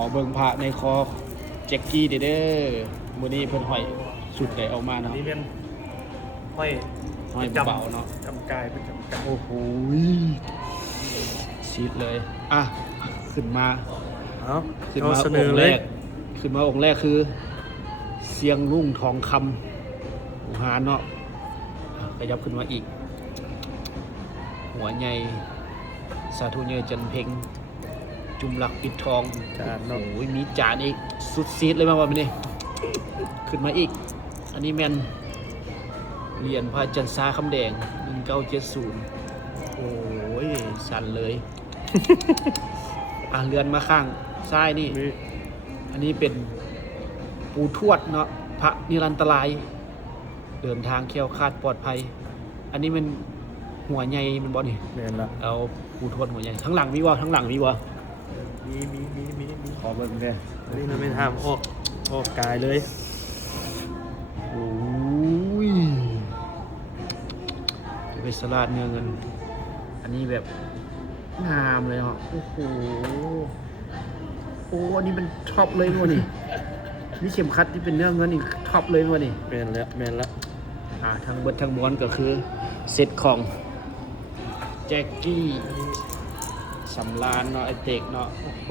อเบิ่งพระในคอแจ็คกี้เด้อมื้อนี้เพิ่นห้อยสุดใดออกมา อัน เนาะ นี้เป็นห้อย ห้อยเบาๆเนาะ จำกายเป็นจำกาย โอ้โหชีดเลยอ่ะขึ้นมา เอา ขึ้น เอา มา เส อง นอ ค์ เล แร ย กขึ้นมาองค์แรกคือเสียงรุ่งทองคำหูหาเนาะขยับขึ้นมาอีก หัวใหญ่สาธุเนยจันเพ็งจุมหลักปิดทอง จานเนาะ โอ้ยมีจานอีกสุดซีดเลยมาวันนี้ขึ้นมาอีก อันนี้แมนเหรียญพระจันทราคำแดง1970โอ้ยสั่นเลย เรือนมาข้างซ้ายนี่ มี อันนี้เป็นปูทวดเนาะพระนิรันตราย เดินทางแคล้วคลาดปลอดภัย อันนี้มันหัวใหญ่มันบ่นี่ แมนละ เอาปูทวดหัวใหญ่ทั้งหลังมีวะทั้งหลังมีวะ มี ขอเบิ่งเลย อันนี้เราไม่ทำออกกายเลย โอ้ยจะไปสลาดเนื้อเงิน อันนี้แบบงามเลยเนาะโอ้โหโอ้อันนี้มันท็อปเลยมั้งนี่นี่เข็มขัดที่เป็นเนื้อเงินอีกท็อปเลยมั้งนี่ แมนแล้ว ทั้งเบิดทั้งม้วนก็คือเซตของแจ็คกี้สำรานเนาะไอเต็กเนาะโอ้โห